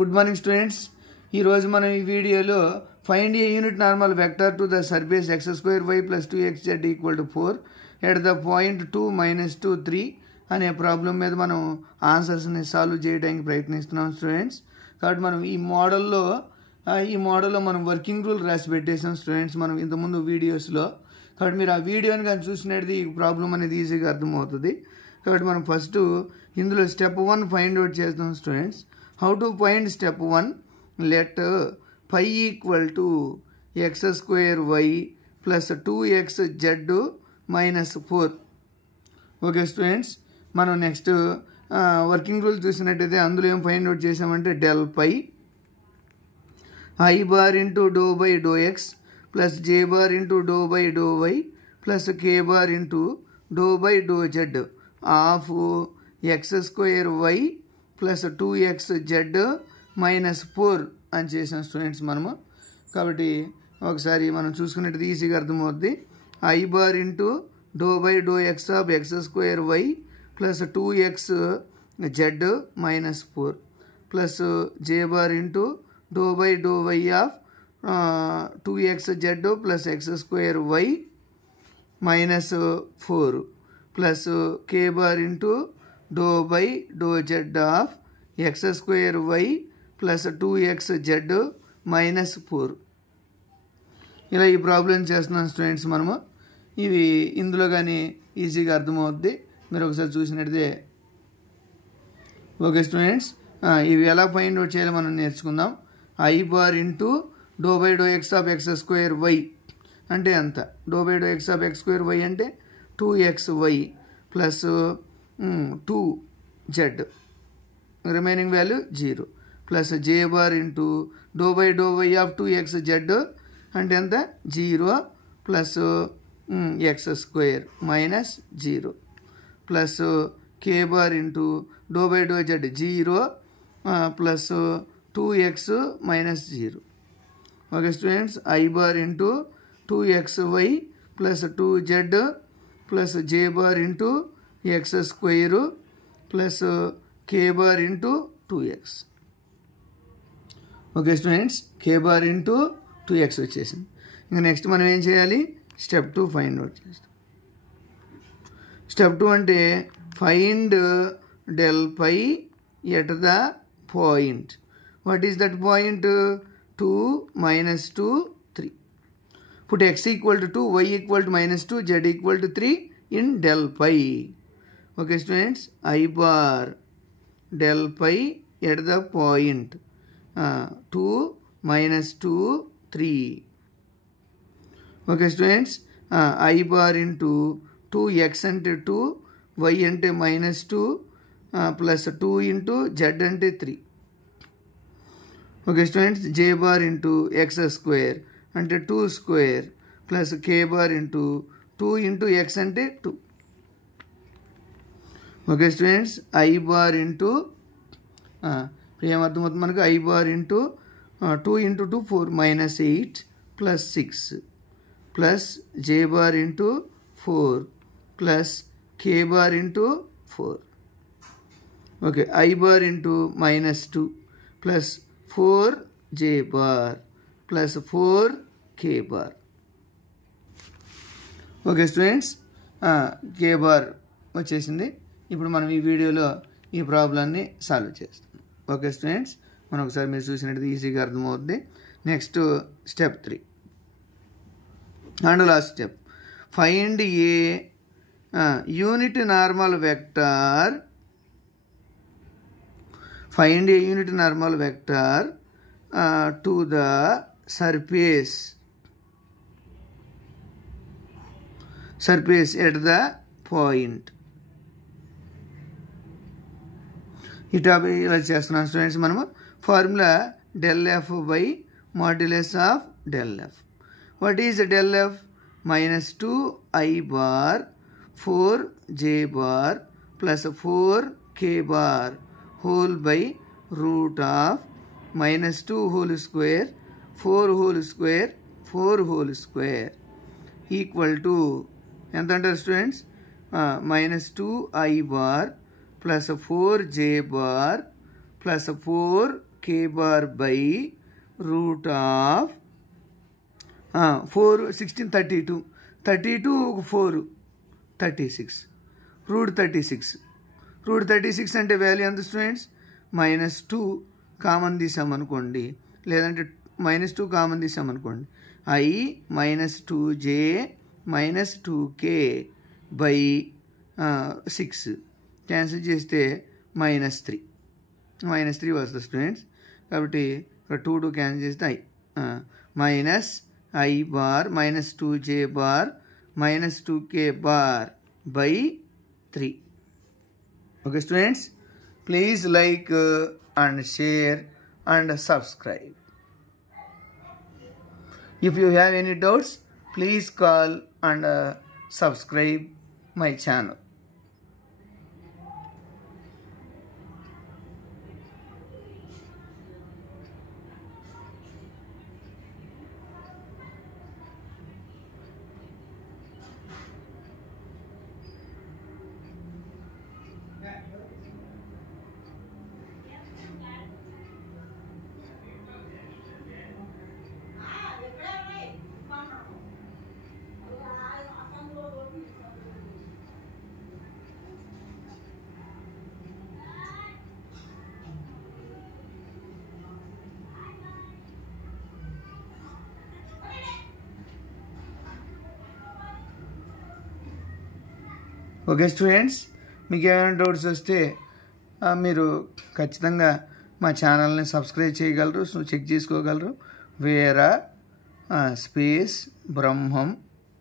Good morning students. ఈరోజు మనం ఈ వీడియోలో find a unit normal vector to the surface x square y plus 2xz equal to 4 at the point 2, -2, 3 అనే problem మీద మనం ఆన్సర్స్ని solve చేయడానికి ప్రయత్నిస్తున్నాం స్టూడెంట్స్. కాబట్టి మనం ఈ మోడల్లో మనం వర్కింగ్ రూల్ రాసి పెట్టేసాం స్టూడెంట్స్ మనం ఇంతకుముందు వీడియోస్లో. కాబట్టి మీరు ఆ వీడియోని కానీ చూసినట్టు ఈ ప్రాబ్లం అనేది ఈజీగా అర్థమవుతుంది. కాబట్టి మనం ఫస్ట్ ఇందులో స్టెప్ 1 ఫైండ్ అవుట్ చేస్తాం students. How to find step 1? Let phi equal to x square y plus 2xz minus 4. Okay students, మనం నెక్స్ట్ వర్కింగ్ రూల్ చూసినట్టయితే అందులో ఏం ఫైండ్ అవుట్ చేసామంటే del phi I bar into dou by dou x plus j bar into dou by dou y plus k bar into dou by dou z of x square y plus 2xz minus 4 అని చేసాం students మనము. కాబట్టి ఒకసారి మనం చూసుకున్నట్టు ఈజీగా అర్థమవుద్ది. I bar into do by do x of x square y plus 2xz minus 4 plus J bar into do by do y of 2xz plus x square y minus 4 plus K bar into do by do z of x square y plus 2xz minus 4. ఇలా ఈ problem చేస్తున్నాం students మనము. ఇవి ఇందులో కానీ ఈజీగా అర్థమవుద్ది, మీరు ఒకసారి చూసినట్టే. ఓకే స్టూడెంట్స్, ఇవి ఎలా ఫైండ్ అవుట్ చేయాలో మనం నేర్చుకుందాం. I bar into do by do x of x square y అంటే ఎంత? Do by do x of x square y అంటే 2xy plus 2z remaining value 0 plus J bar into do by do y of 2xz అంటే ఎంత? 0 plus x square minus 0 plus K bar into do by do z 0 plus 2x minus 0. Okay students, I bar into 2xy plus 2z plus J bar into x square plus K bar into 2x. Okay students, k bar into 2x వచ్చేసింది. ఇంకా next మనం ఏం చేయాలి? Step 2 find out చేస్తాం. Step 2 అంటే find del phi at the point. What is that point? 2, -2, 3. Put x equal to 2, y equal to -2, z equal to 3 in del pi. Okay students, I bar del pi at the point 2, -2, 3. Okay students, I bar into 2x అంటే 2, y అంటే -2 plus 2 into z అంటే 3. Okay students, j bar into x square అంటే 2 square plus కే bar into 2 into x అంటే 2. Okay students, I bar into ఏమర్థమవుతుంది మనకు? I bar into 2 into 2 4 -8 plus 6 plus J bar into 4 plus K bar into 4. Okay, i bar into -2 plus 4 j bar plus 4 k bar. Okay students, k bar వచ్చేసింది. ఇప్పుడు మనం ఈ వీడియోలో ఈ ప్రాబ్లాన్ని solve చేస్తాం. ఓకే స్టూడెంట్స్, మనం ఒకసారి మీరు చూసినట్టు ఈజీగా అర్థమవుద్ది. Next step 3 and last step. Find a unit normal vector. Find a unit normal vector to the surface at the point. ఇలా చేస్తున్నాం స్టూడెంట్స్ మనము. Formula del f by modulus of del f. What is del f? -2 i bar 4 j bar plus 4 k bar whole by root of -2 whole square 4 whole square 4 whole square equal to ఎంత అంటారు students? -2 i bar plus 4 j bar plus 4 k bar by root of 4 16 32 32 4 36 route 36 అంటే value ఎంత students -2 common తీసామనుకోండి, లేదంటే -2 common తీసామనుకోండి, I -2j -2k బై 6 cancel చేస్తే -3 వస్తుంది స్టూడెంట్స్. కాబట్టి ఇక్కడ 2 క్యాన్సిల్ చేస్తే I bar -2j bar -2k bar by 3. Okay students, please like and share and subscribe. If you have any doubts, please call and subscribe my channel. Okay students, మీకు ఏమైనా doubts వస్తే మీరు ఖచ్చితంగా మా ఛానల్ని సబ్స్క్రైబ్ చేయగలరు, check చేసుకోగలరు. వేరా స్పేస్ బ్రహ్మం